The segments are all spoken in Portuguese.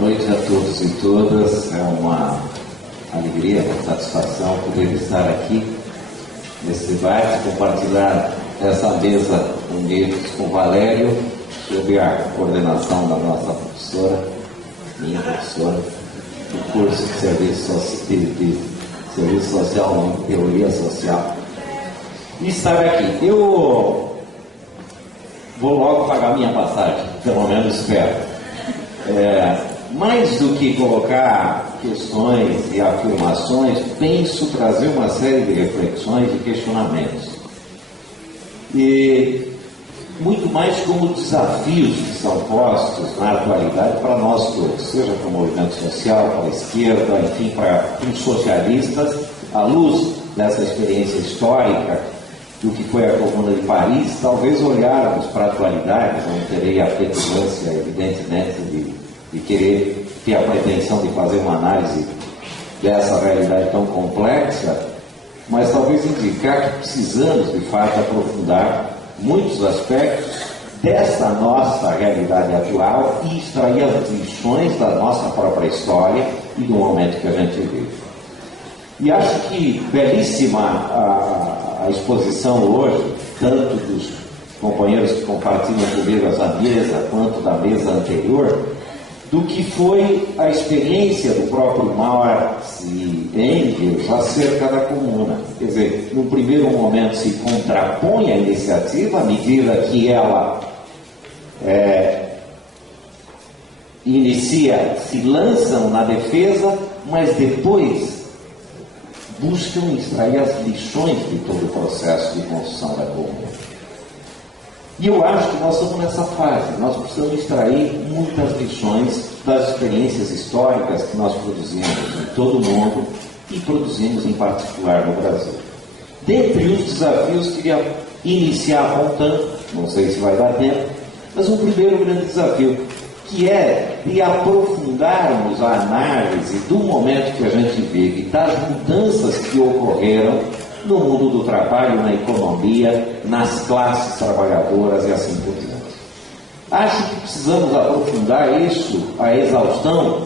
noite a todos e todas. É uma alegria, uma satisfação poder estar aqui nesse debate, compartilhar essa mesa unidos com o Valério, sob a coordenação da nossa professora, minha professora, do curso de Serviço Social, não, Teoria Social. E estar aqui. Eu vou logo pagar minha passagem, pelo menos espero. Mais do que colocar questões e afirmações, penso trazer uma série de reflexões e questionamentos. E muito mais como desafios que são postos na atualidade para nós todos, seja para o movimento social, para a esquerda, enfim, para os socialistas, à luz dessa experiência histórica do que foi a Comuna de Paris, talvez olharmos para a atualidade, não terei a petulância, evidentemente, de querer ter a pretensão de fazer uma análise dessa realidade tão complexa, mas talvez indicar que precisamos, de fato, aprofundar muitos aspectos desta nossa realidade atual e extrair as lições da nossa própria história e do momento que a gente vive. E acho que belíssima a exposição hoje, tanto dos companheiros que compartilham comigo essa mesa, quanto da mesa anterior, do que foi a experiência do próprio Marx e Engels acerca da comuna. Quer dizer, no primeiro momento se contrapõe a iniciativa, à medida que ela se lançam na defesa, mas depois buscam extrair as lições de todo o processo de construção da comuna. E eu acho que nós estamos nessa fase, nós precisamos extrair muitas lições das experiências históricas que nós produzimos em todo o mundo e produzimos em particular no Brasil. Dentre os desafios, queria iniciar apontando, não sei se vai dar tempo, mas um primeiro grande desafio, que é de aprofundarmos a análise do momento que a gente vive, das mudanças que ocorreram no mundo do trabalho, na economia, nas classes trabalhadoras e assim por diante. Acho que precisamos aprofundar isso à exaustão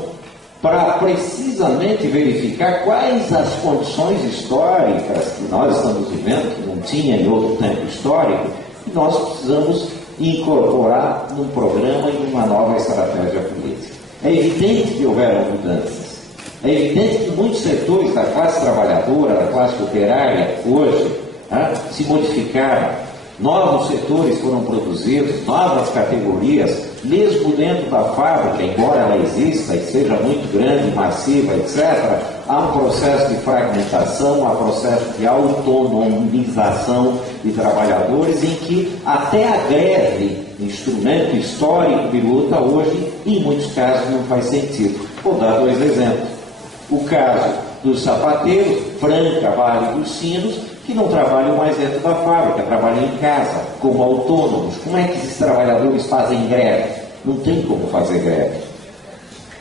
para precisamente verificar quais as condições históricas que nós estamos vivendo, que não tinha em outro tempo histórico, e nós precisamos incorporar num programa e numa nova estratégia política. É evidente que houveram mudanças. É evidente que muitos setores da classe trabalhadora, da classe operária, hoje, se modificaram. Novos setores foram produzidos, novas categorias, mesmo dentro da fábrica, embora ela exista e seja muito grande, massiva, etc., há um processo de fragmentação, há um processo de autonomização de trabalhadores, em que até a greve, instrumento histórico de luta, hoje, em muitos casos, não faz sentido. Vou dar dois exemplos. O caso dos sapateiros, Franca, Vale dos Sinos, que não trabalham mais dentro da fábrica, trabalham em casa, como autônomos. Como é que esses trabalhadores fazem greve? Não tem como fazer greve.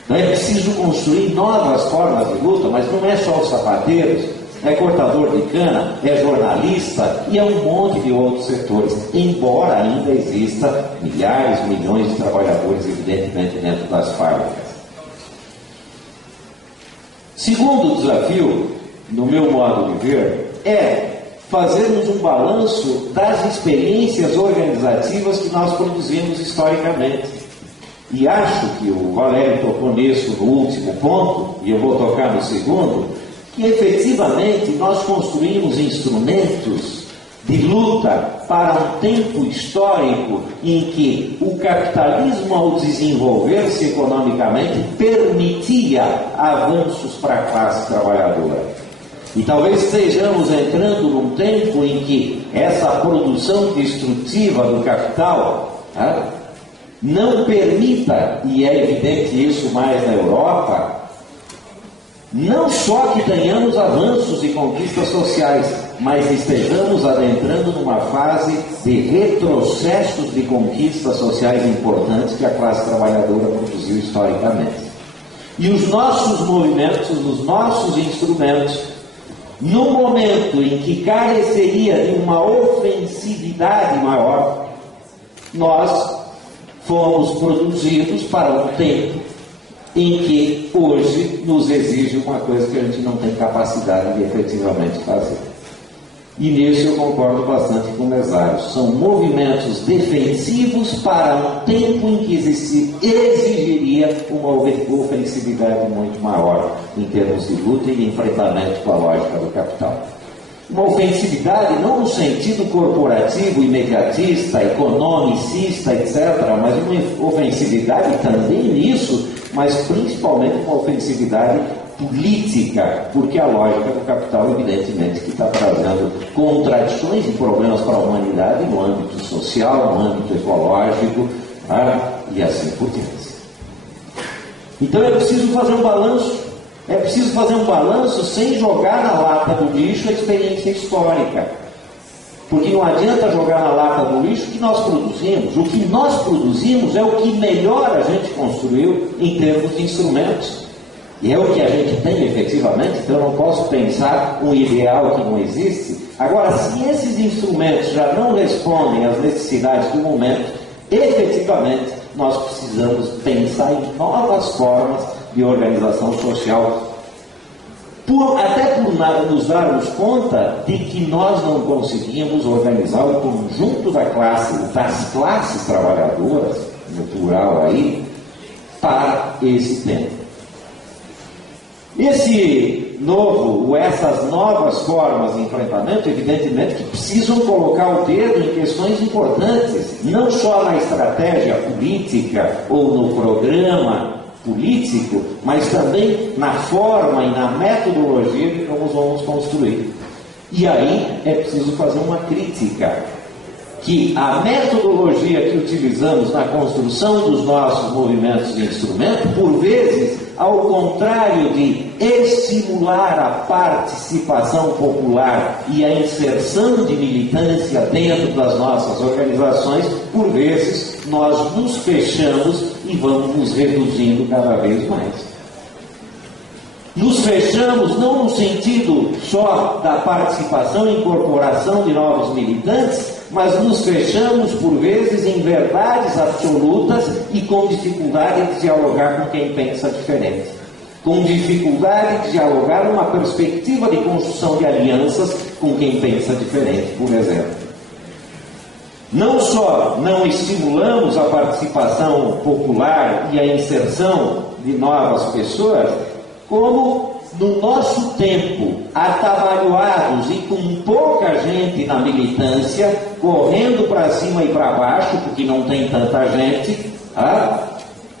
Não é preciso construir novas formas de luta, mas não é só os sapateiros, é cortador de cana, é jornalista e é um monte de outros setores, embora ainda exista milhares, milhões de trabalhadores, evidentemente, dentro das fábricas. Segundo desafio, no meu modo de ver, é fazermos um balanço das experiências organizativas que nós produzimos historicamente. E acho que o Valério tocou nisso no último ponto, e eu vou tocar no segundo, que efetivamente nós construímos instrumentos de luta para um tempo histórico em que o capitalismo, ao desenvolver-se economicamente, permitia avanços para a classe trabalhadora. E talvez estejamos entrando num tempo em que essa produção destrutiva do capital não permita, e é evidente isso mais na Europa, não só que tenhamos avanços e conquistas sociais, mas estejamos adentrando numa fase de retrocessos de conquistas sociais importantes que a classe trabalhadora produziu historicamente. E os nossos movimentos, os nossos instrumentos, no momento em que careceria de uma ofensividade maior, nós fomos produzidos para um tempo em que hoje nos exige uma coisa que a gente não tem capacidade de efetivamente fazer. E nisso eu concordo bastante com o Mesário. São movimentos defensivos para um tempo em que exigiria uma ofensividade muito maior em termos de luta e de enfrentamento com a lógica do capital. Uma ofensividade não no sentido corporativo, imediatista, economicista, etc., mas uma ofensividade também nisso, mas principalmente uma ofensividade política, porque a lógica do capital, evidentemente, que está trazendo contradições e problemas para a humanidade no âmbito social, no âmbito ecológico, e assim por diante. Então é preciso fazer um balanço. É preciso fazer um balanço sem jogar na lata do lixo a experiência histórica. Porque não adianta jogar na lata do lixo o que nós produzimos. O que nós produzimos é o que melhor a gente construiu em termos de instrumentos. E é o que a gente tem efetivamente, então eu não posso pensar um ideal que não existe. Agora, se esses instrumentos já não respondem às necessidades do momento, efetivamente nós precisamos pensar em novas formas de organização social, até por nos darmos conta de que nós não conseguimos organizar o conjunto das classes trabalhadoras, no plural aí, para esse tempo. Essas novas formas de enfrentamento, evidentemente, que precisam colocar o dedo em questões importantes, não só na estratégia política ou no programa político, mas também na forma e na metodologia que nós vamos construir. E aí é preciso fazer uma crítica, que a metodologia que utilizamos na construção dos nossos movimentos de instrumento, por vezes, ao contrário de estimular a participação popular e a inserção de militância dentro das nossas organizações, por vezes nós nos fechamos e vamos nos reduzindo cada vez mais. Nos fechamos não no sentido só da participação e incorporação de novos militantes, mas nos fechamos, por vezes, em verdades absolutas e com dificuldade de dialogar com quem pensa diferente. Com dificuldade de dialogar numa perspectiva de construção de alianças com quem pensa diferente, por exemplo. Não só não estimulamos a participação popular e a inserção de novas pessoas, como no nosso tempo, atabalhoados e com pouca gente na militância, correndo para cima e para baixo, porque não tem tanta gente,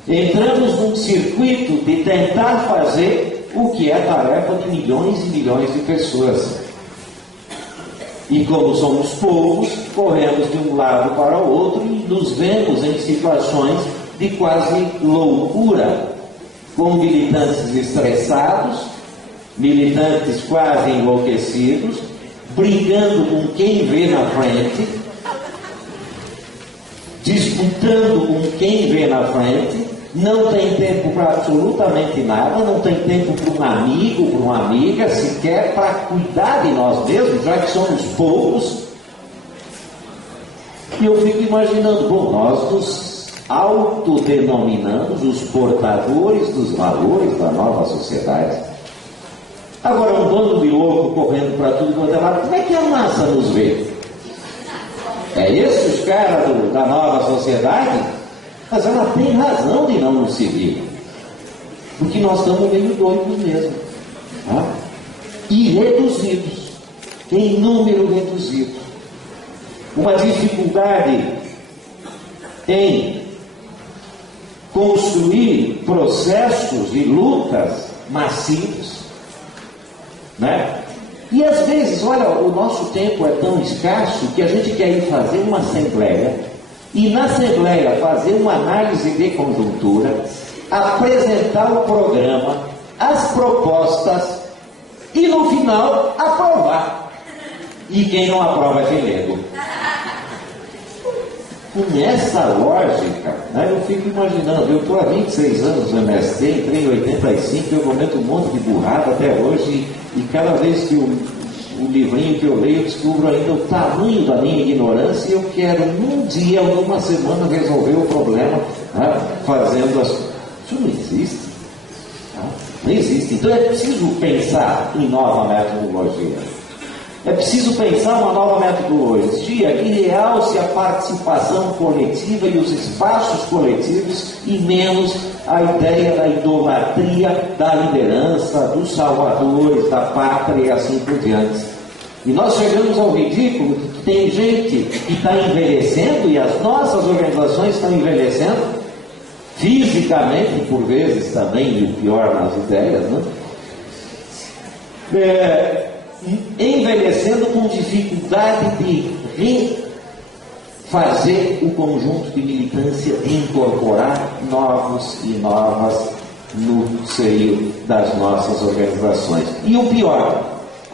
entramos num circuito de tentar fazer o que é tarefa de milhões e milhões de pessoas. E como somos poucos, corremos de um lado para o outro e nos vemos em situações de quase loucura, com militantes estressados, militantes quase enlouquecidos, brigando com quem vê na frente, disputando com quem vê na frente, não tem tempo para absolutamente nada, não tem tempo para um amigo, para uma amiga, sequer para cuidar de nós mesmos, já que somos poucos. E eu fico imaginando, nós nos autodenominamos os portadores dos valores da nova sociedade. Agora, um bando de louco correndo para tudo quanto é lado, como é que a massa nos vê? É esses os caras da nova sociedade? Mas ela tem razão de não nos seguir, porque nós estamos meio doidos mesmo, e reduzidos, em número reduzido. Uma dificuldade em construir processos e lutas massivos, E às vezes, olha, o nosso tempo é tão escasso que a gente quer ir fazer uma assembleia e na assembleia fazer uma análise de conjuntura, apresentar o programa, as propostas e no final aprovar. E quem não aprova é pelego. Com essa lógica, eu fico imaginando, eu estou há 26 anos no MST, entrei em 85, eu cometo um monte de burrada até hoje, e cada vez que o livrinho que eu leio, eu descubro ainda o tamanho da minha ignorância, e eu quero num dia ou numa semana resolver o problema, fazendo as... Isso não existe. Não existe. Então é preciso pensar em nova metodologia. É preciso pensar uma nova metodologia que realce a participação coletiva e os espaços coletivos e menos a ideia da idolatria, da liderança, dos salvadores, da pátria e assim por diante. E nós chegamos ao ridículo que tem gente que está envelhecendo e as nossas organizações estão envelhecendo fisicamente, por vezes também, e o pior nas ideias, né? Envelhecendo com dificuldade de refazer o conjunto de militância, de incorporar novos e novas no seio das nossas organizações. E o pior,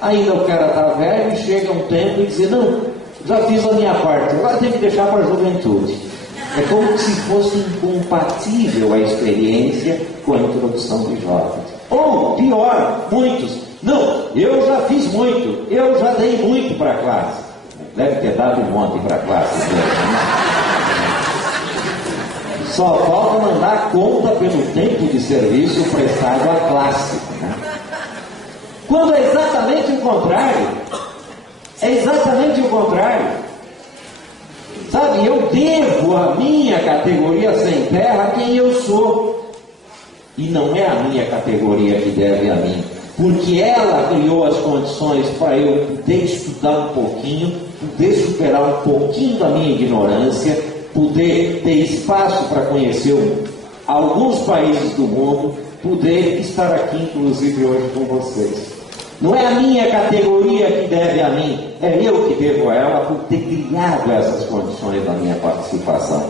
ainda o cara está velho e chega um tempo e diz: não, já fiz a minha parte, agora tem que deixar para a juventude. É como se fosse incompatível a experiência com a introdução de jovens. Ou, pior, muitos: não, eu já fiz muito, eu já dei muito para a classe. Deve ter dado um monte para a classe mesmo, né? Só falta mandar conta pelo tempo de serviço prestado à classe, né? Quando é exatamente o contrário. É exatamente o contrário. Sabe, eu devo a minha categoria sem terra a quem eu sou. E não é a minha categoria que deve a mim. Porque ela criou as condições para eu poder estudar um pouquinho, poder superar um pouquinho da minha ignorância, poder ter espaço para conhecer alguns países do mundo, poder estar aqui, inclusive, hoje com vocês. Não é a minha categoria que deve a mim, é eu que devo a ela por ter criado essas condições da minha participação.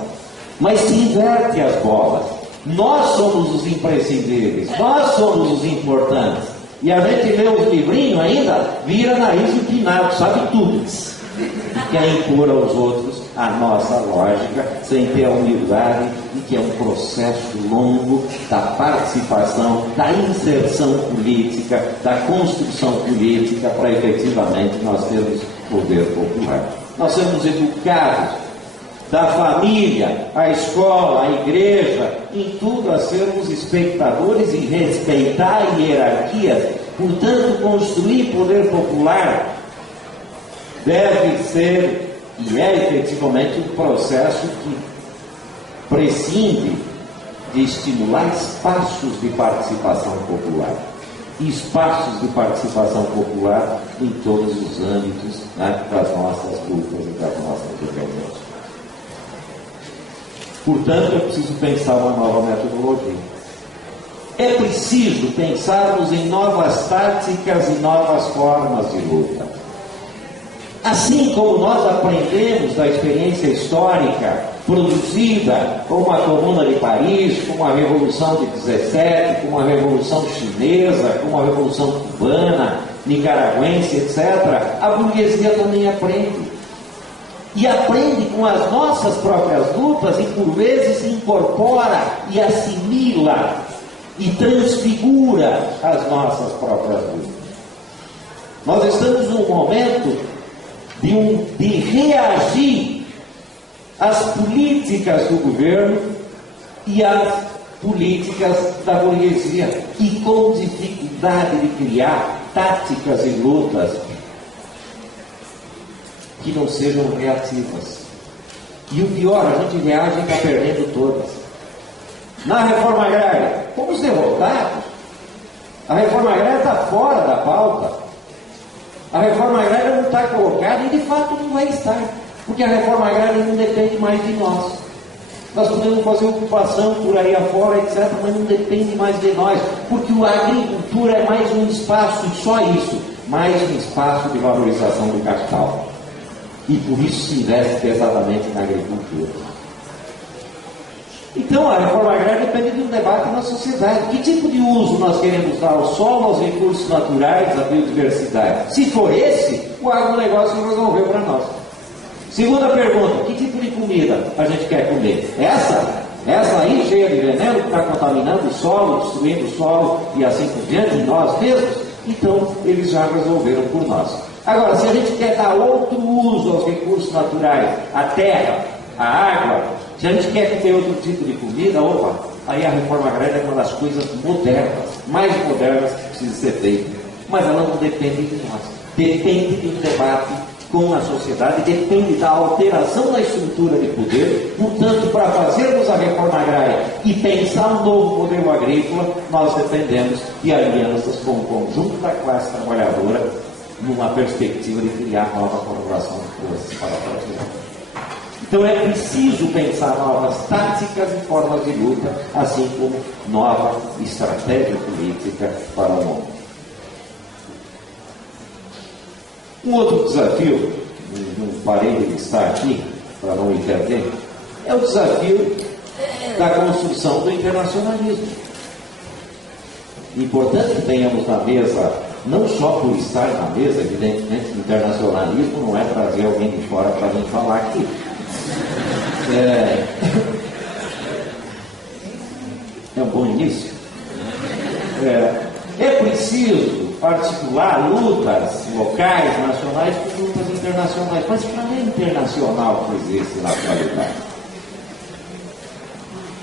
Mas se inverte as bolas. Nós somos os imprescindíveis, nós somos os importantes. E a gente lê os livrinhos ainda, vira nariz empinado, sabe tudo. E quer impor aos outros a nossa lógica, sem ter a humildade de que é um processo longo da participação, da inserção política, da construção política, para efetivamente nós termos poder popular. Nós somos educados da família, a escola, a igreja, em tudo a sermos espectadores e respeitar hierarquias. Portanto, construir poder popular deve ser, e é efetivamente um processo que prescinde de estimular espaços de participação popular. Espaços de participação popular em todos os âmbitos, né, das nossas lutas e das nossas organizações. Portanto, é preciso pensar uma nova metodologia. É preciso pensarmos em novas táticas e novas formas de luta. Assim como nós aprendemos da experiência histórica produzida como a Comuna de Paris, como a Revolução de 17, como a Revolução Chinesa, como a Revolução Cubana, Nicaragüense, etc., a burguesia também aprende. E aprende com as nossas próprias lutas e, por vezes, incorpora e assimila e transfigura as nossas próprias lutas. Nós estamos num momento de reagir às políticas do governo e às políticas da burguesia, e com dificuldade de criar táticas e lutas que não sejam reativas. E o pior, a gente reage e está perdendo todas. Na reforma agrária, fomos derrotados. A reforma agrária está fora da pauta. A reforma agrária não está colocada e de fato não vai estar. Porque a reforma agrária não depende mais de nós. Nós podemos fazer ocupação por aí afora, etc., mas não depende mais de nós. Porque a agricultura é mais um espaço, e só isso, mais um espaço de valorização do capital. E por isso se investe pesadamente na agricultura. Então, a reforma agrária depende de um debate na sociedade. Que tipo de uso nós queremos dar ao solo, aos recursos naturais, à biodiversidade? Se for esse, o agronegócio resolveu para nós. Segunda pergunta: que tipo de comida a gente quer comer? Essa aí, cheia de veneno, que está contaminando o solo, destruindo o solo e assim por diante, nós mesmos? Então, eles já resolveram por nós. Agora, se a gente quer dar outro uso aos recursos naturais, a terra, a água, se a gente quer ter outro tipo de comida, opa, aí a reforma agrária é uma das coisas modernas, mais modernas que precisa ser feita. Mas ela não depende de nós. Depende de um debate com a sociedade, depende da alteração na estrutura de poder. Portanto, para fazermos a reforma agrária e pensar um novo modelo agrícola, nós dependemos de alianças com o conjunto da classe trabalhadora, numa perspectiva de criar nova corporação de forças para a próxima. Então é preciso pensar novas táticas e formas de luta, assim como nova estratégia política para o mundo. Um outro desafio, não parei de listar aqui, para não me perder, é o desafio da construção do internacionalismo. Importante que tenhamos na mesa, não só por estar na mesa, evidentemente, o internacionalismo não é trazer alguém de fora para vir falar aqui. É um bom início. É preciso articular lutas locais, nacionais, com lutas internacionais. Mas para mim é internacional que existe na atualidade.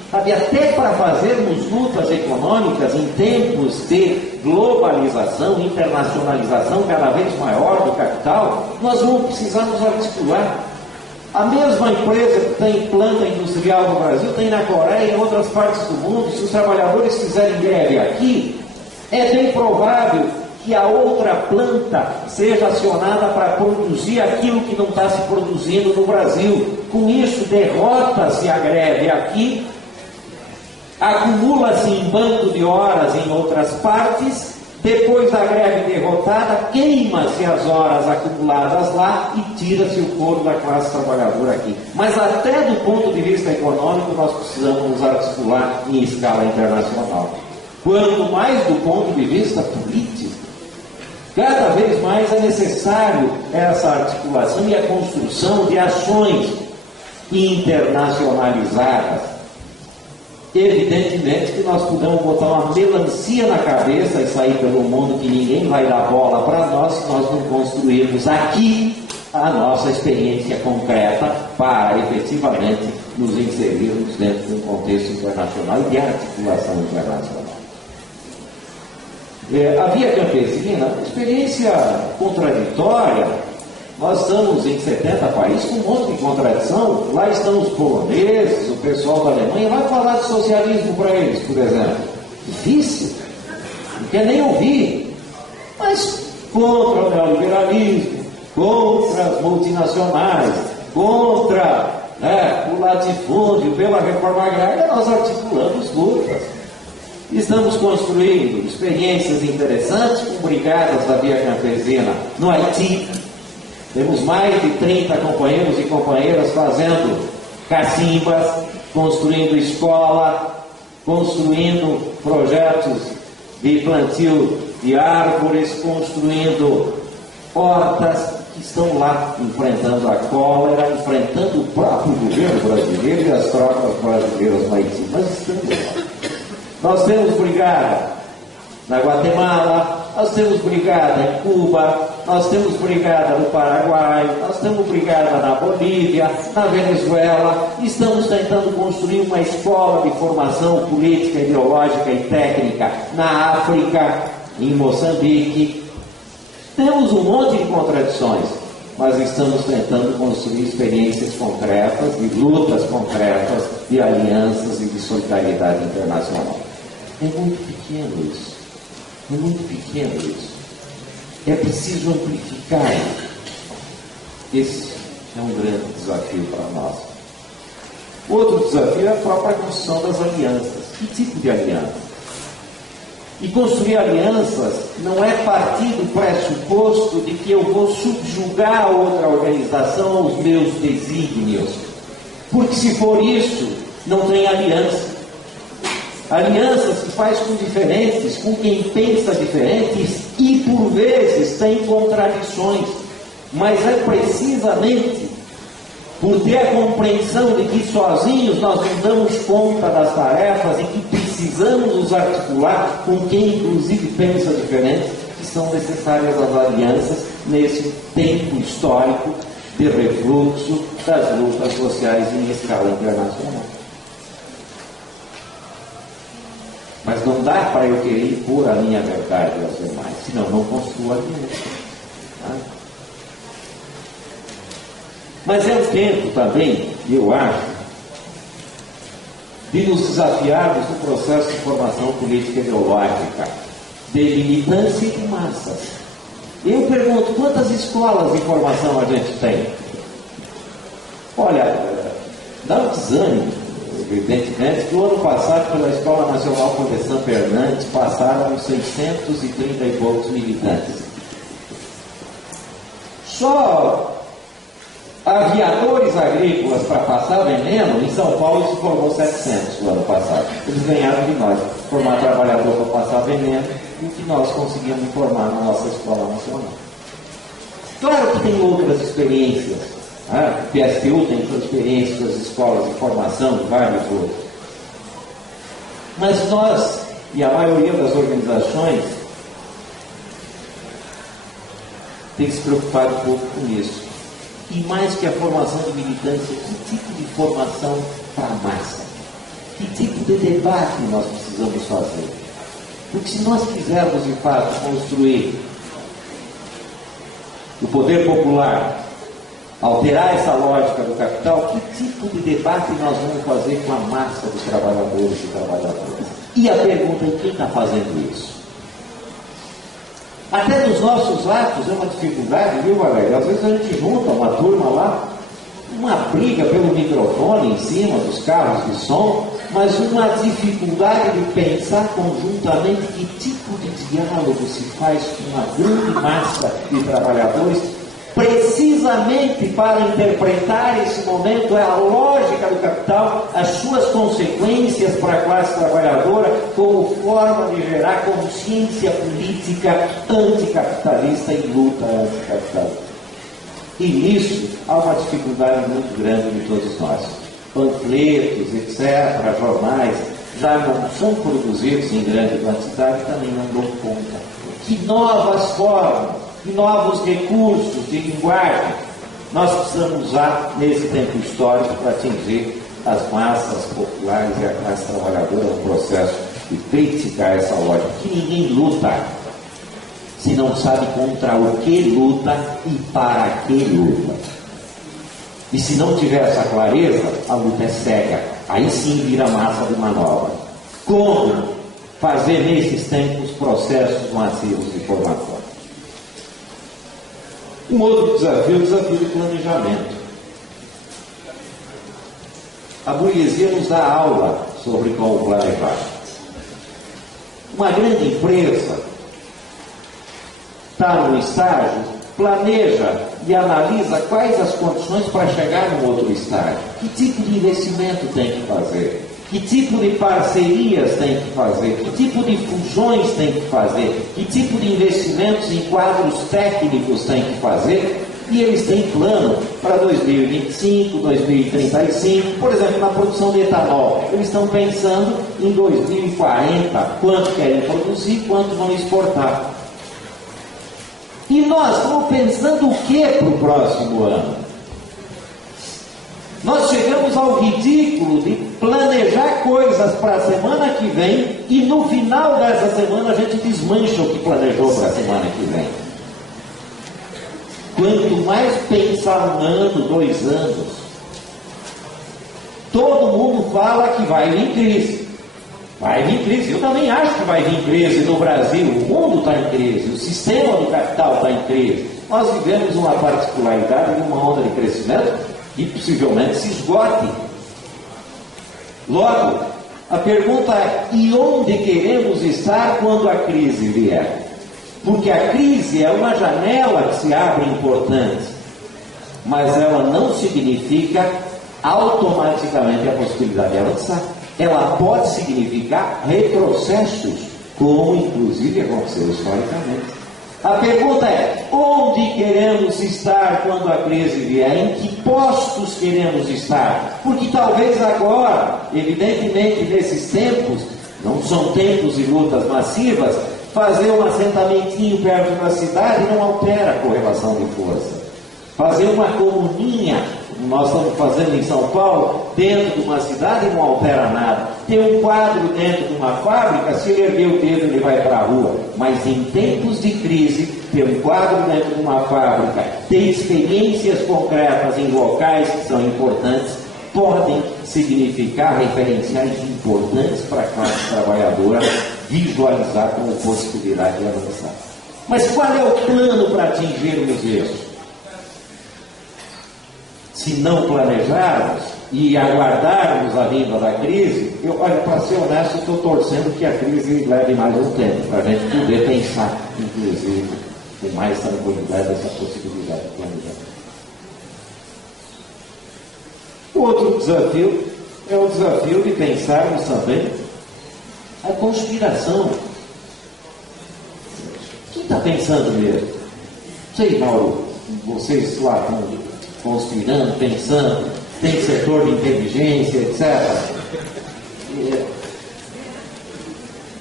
Sabe, até para fazermos lutas econômicas em tempos de globalização, internacionalização cada vez maior do capital, nós vamos precisar nos articular. A mesma empresa que tem planta industrial no Brasil, tem na Coreia e em outras partes do mundo. Se os trabalhadores fizerem greve aqui, é bem provável que a outra planta seja acionada para produzir aquilo que não está se produzindo no Brasil. Com isso, derrota-se a greve aqui, acumula-se em banco de horas em outras partes, depois da greve derrotada, queima-se as horas acumuladas lá e tira-se o couro da classe trabalhadora aqui. Mas até do ponto de vista econômico, nós precisamos nos articular em escala internacional. Quanto mais do ponto de vista político, cada vez mais é necessário essa articulação e a construção de ações internacionalizadas. Evidentemente que nós podemos botar uma melancia na cabeça e sair pelo mundo que ninguém vai dar bola para nós se nós não construirmos aqui a nossa experiência concreta para efetivamente nos inserirmos dentro de um contexto internacional e de articulação internacional. A Via Campesina, experiência contraditória. Nós estamos em 70 países com um monte de contradição. Lá estão os poloneses, o pessoal da Alemanha. Vai falar de socialismo para eles, por exemplo. Difícil. Não quer nem ouvir. Mas contra o neoliberalismo, contra as multinacionais, contra o latifúndio, pela reforma agrária, nós articulamos lutas. Estamos construindo experiências interessantes com brigadas da Via Campesina no Haiti. Temos mais de 30 companheiros e companheiras fazendo cacimbas, construindo escola, construindo projetos de plantio de árvores, construindo hortas, que estão lá enfrentando a cólera, enfrentando o próprio governo brasileiro e as tropas brasileiras no Haiti. Mas estamos lá. Nós temos brigada na Guatemala, nós temos brigada em Cuba, nós temos brigada no Paraguai, nós temos brigada na Bolívia, na Venezuela. Estamos tentando construir uma escola de formação política, ideológica e técnica na África, em Moçambique. Temos um monte de contradições, mas estamos tentando construir experiências concretas, de lutas concretas, de alianças e de solidariedade internacional. É muito pequeno isso. É muito pequeno isso. É preciso amplificar isso. Esse é um grande desafio para nós. Outro desafio é a própria construção das alianças. Que tipo de aliança? E construir alianças não é partir do pressuposto de que eu vou subjugar a outra organização aos meus desígnios. Porque se for isso, não tem aliança. Aliança se faz com diferentes, com quem pensa diferentes e por vezes tem contradições, mas é precisamente por ter a compreensão de que sozinhos nós não damos conta das tarefas e que precisamos nos articular com quem inclusive pensa diferente, que são necessárias as alianças nesse tempo histórico de refluxo das lutas sociais em escala internacional. Mas não dá para eu querer impor a minha verdade aos demais, senão não construo a minha. Tá? Mas é o tempo também, eu acho, de nos desafiarmos no processo de formação política ideológica, de militância e de massas. Eu pergunto, quantas escolas de formação a gente tem? Olha, dá um desânimo, evidentemente, que o ano passado, pela Escola Nacional Condessa Fernandes, passaram 630 e poucos militantes. Só aviadores agrícolas para passar veneno, em São Paulo se formou 700 no ano passado. Eles ganharam de nós, formar trabalhador para passar veneno, e o que nós conseguimos formar na nossa Escola Nacional. Claro que tem outras experiências. O PSTU tem suas experiências, suas escolas de formação, vários outros. Mas nós, e a maioria das organizações, tem se preocupado um pouco com isso. E mais que a formação de militância, que tipo de formação para a massa? Que tipo de debate nós precisamos fazer? Porque se nós quisermos, de fato, construir o poder popular, alterar essa lógica do capital, que tipo de debate nós vamos fazer com a massa dos trabalhadores e trabalhadoras? E a pergunta é quem está fazendo isso? Até nos nossos atos é uma dificuldade, viu, Valéria? Às vezes a gente junta uma turma lá, uma briga pelo microfone em cima dos carros de som, mas uma dificuldade de pensar conjuntamente que tipo de diálogo se faz com uma grande massa de trabalhadores, precisamente para interpretar esse momento, é a lógica do capital, as suas consequências para a classe trabalhadora, como forma de gerar consciência política anticapitalista e luta anticapitalista. E nisso há uma dificuldade muito grande de todos nós. Panfletos, etc., jornais, já não são produzidos em grande quantidade, também não dão conta. Que novas formas, que novos recursos de linguagem nós precisamos usar nesse tempo histórico para atingir as massas populares e a classe trabalhadora no processo de criticar essa lógica. Que ninguém luta se não sabe contra o que luta e para que luta. E se não tiver essa clareza, a luta é cega. Aí sim vira massa de manobra. Como fazer nesses tempos processos massivos de formação? Um outro desafio é o desafio do planejamento. A burguesia nos dá aula sobre como planejar. Uma grande empresa está no estágio, planeja e analisa quais as condições para chegar no outro estágio. Que tipo de investimento tem que fazer? Que tipo de parcerias tem que fazer? Que tipo de fusões tem que fazer? Que tipo de investimentos em quadros técnicos tem que fazer? E eles têm plano para 2025, 2035, por exemplo, na produção de etanol. Eles estão pensando em 2040, quanto querem produzir, quanto vão exportar. E nós estamos pensando o que para o próximo ano? Nós chegamos ao ridículo de planejar coisas para a semana que vem e no final dessa semana a gente desmancha o que planejou para a semana que vem. Quanto mais pensar 1 ano, 2 anos, todo mundo fala que vai vir crise. Vai vir crise. Eu também acho que vai vir crise no Brasil. O mundo está em crise, o sistema do capital está em crise. Nós vivemos uma particularidade de uma onda de crescimento e possivelmente se esgote. Logo, a pergunta é: e onde queremos estar quando a crise vier? Porque a crise é uma janela que se abre importante, mas ela não significa automaticamente a possibilidade de avançar. Ela pode significar retrocessos, como inclusive aconteceu historicamente. A pergunta é: onde queremos estar quando a crise vier? Em que postos queremos estar? Porque talvez agora, evidentemente nesses tempos, não são tempos de lutas massivas, fazer um assentamentinho perto da cidade não altera a correlação de força. Fazer uma comuninha nós estamos fazendo em São Paulo, dentro de uma cidade não altera nada. Tem um quadro dentro de uma fábrica, se ele erguer o dedo ele vai para a rua. Mas em tempos de crise, ter um quadro dentro de uma fábrica, ter experiências concretas em locais que são importantes, podem significar referenciais importantes para a classe trabalhadora visualizar como possibilidade de avançar. Mas qual é o plano para atingirmos isso? Se não planejarmos e aguardarmos a vinda da crise, olha, para ser honesto, estou torcendo que a crise leve mais um tempo, para a gente poder pensar, inclusive, com mais tranquilidade essa possibilidade de planejar. O outro desafio é o desafio de pensarmos também a conspiração. Quem está pensando mesmo? Sei, Mauro, vocês lá estão conspirando, pensando, tem setor de inteligência, etc.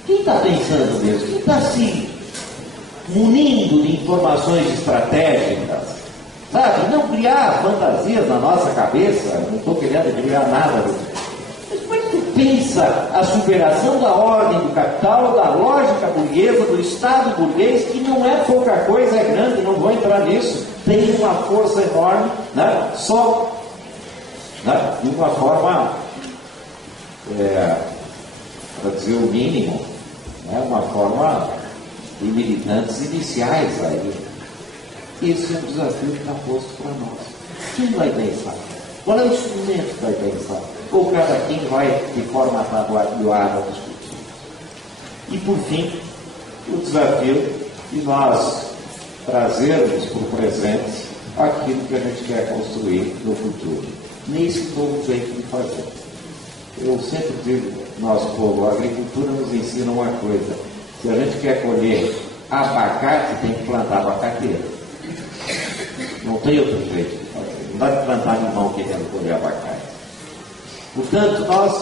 Quem está pensando mesmo? Quem está se munindo de informações estratégicas? Sabe? Não criar fantasias na nossa cabeça, não estou querendo criar nada. Mas como é que tu pensa a superação da ordem do capital, da lógica burguesa, do Estado burguês, que não é pouca coisa, é grande, não vou entrar nisso, tem uma força enorme, né? Só, né? De uma forma, para dizer o mínimo, né? Uma forma de militantes iniciais aí. Esse é o desafio que está posto para nós. Quem vai pensar? Qual é o instrumento que vai pensar? Ou cada quem vai de forma atabalhoada discutir? E por fim, o desafio de nós trazermos para o presente aquilo que a gente quer construir no futuro, nesse novo jeito de fazer. Eu sempre digo, nosso povo, a agricultura nos ensina uma coisa: se a gente quer colher abacate, tem que plantar abacateira. Não tem outro jeito de fazer. Não dá de plantar limão querendo colher abacate. Portanto, nós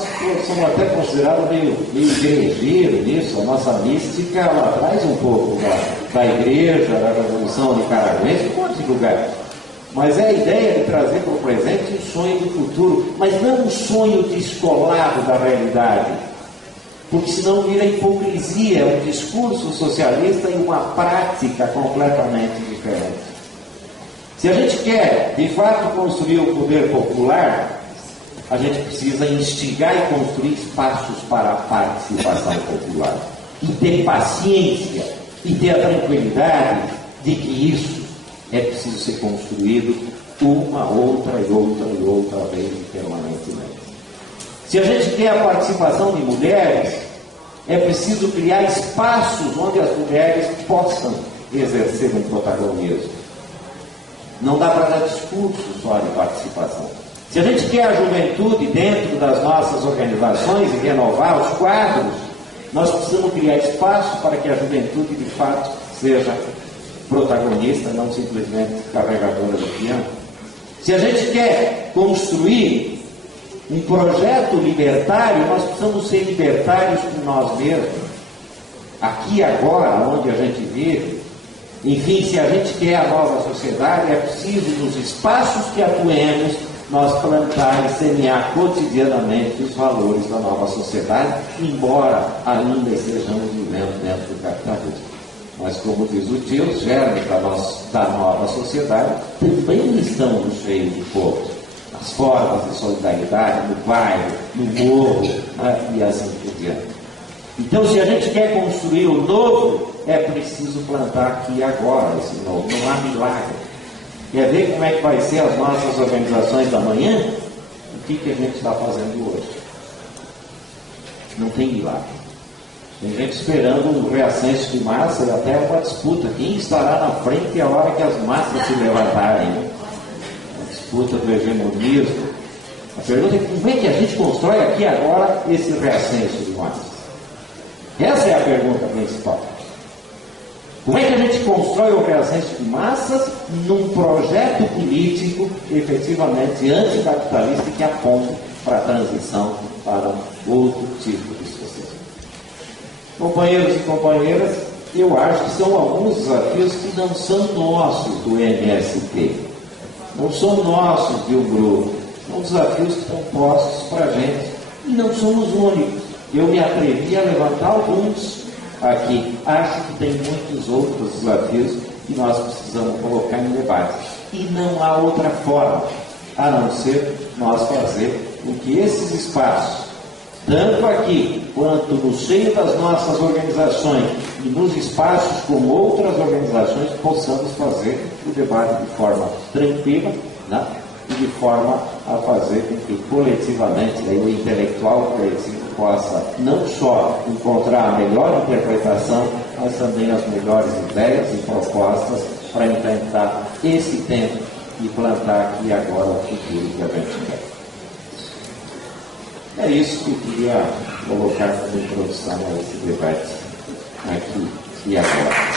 somos até considerados meio igrejeiro nisso. A nossa mística, ela traz um pouco da igreja, da Revolução Nicaraguense, um monte de lugar. Mas é a ideia de trazer para o presente um sonho do futuro, mas não um sonho descolado da realidade. Porque senão vira hipocrisia, um discurso socialista e uma prática completamente diferente. Se a gente quer, de fato, construir o poder popular, a gente precisa instigar e construir espaços para a participação popular. E ter paciência, e ter a tranquilidade de que isso é preciso ser construído uma, outra e outra e outra vez permanentemente. Se a gente quer a participação de mulheres, é preciso criar espaços onde as mulheres possam exercer um protagonismo. Não dá para dar discurso só de participação. Se a gente quer a juventude dentro das nossas organizações e renovar os quadros, nós precisamos criar espaço para que a juventude de fato seja protagonista, não simplesmente carregadora do piano. Se a gente quer construir um projeto libertário, nós precisamos ser libertários com nós mesmos, aqui e agora, onde a gente vive. Enfim, se a gente quer a nova sociedade, é preciso, nos espaços que atuemos, nós plantar e semear cotidianamente os valores da nova sociedade, embora ainda estejamos vivendo dentro do capitalismo. Mas, como diz o tio, os germes da nova sociedade também estão no cheio de povo. As formas de solidariedade no bairro, no morro, né, e assim por diante. Então, se a gente quer construir o novo, é preciso plantar aqui agora esse novo. Não há milagre. Quer ver como é que vai ser as nossas organizações da manhã? O que a gente está fazendo hoje? Não tem milagre. Tem gente esperando um reascenso de massa e até uma disputa. Quem estará na frente a hora que as massas se levantarem? Né? A disputa do hegemonismo. A pergunta é como é que a gente constrói aqui agora esse reascenso de massas? Essa é a pergunta principal. Como é que a gente constrói o reascenso de massas num projeto político efetivamente anticapitalista que aponta para a transição para outro tipo de sociedade? Companheiros e companheiras, eu acho que são alguns desafios que não são nossos do MST. não são nossos de um grupo, são desafios que estão postos para a gente, e não somos únicos. Eu me atrevi a levantar alguns aqui. Acho que tem muitos outros desafios que nós precisamos colocar em debate. E não há outra forma, a não ser nós fazer com que esses espaços, tanto aqui quanto no seio das nossas organizações e nos espaços com outras organizações, possamos fazer o debate de forma tranquila, né? E de forma a fazer com que coletivamente o intelectual coletivo possa não só encontrar a melhor interpretação, mas também as melhores ideias e propostas para enfrentar esse tempo e plantar aqui agora o futuro que a gente quer. É isso que eu queria colocar como introdução a esse debate aqui e agora.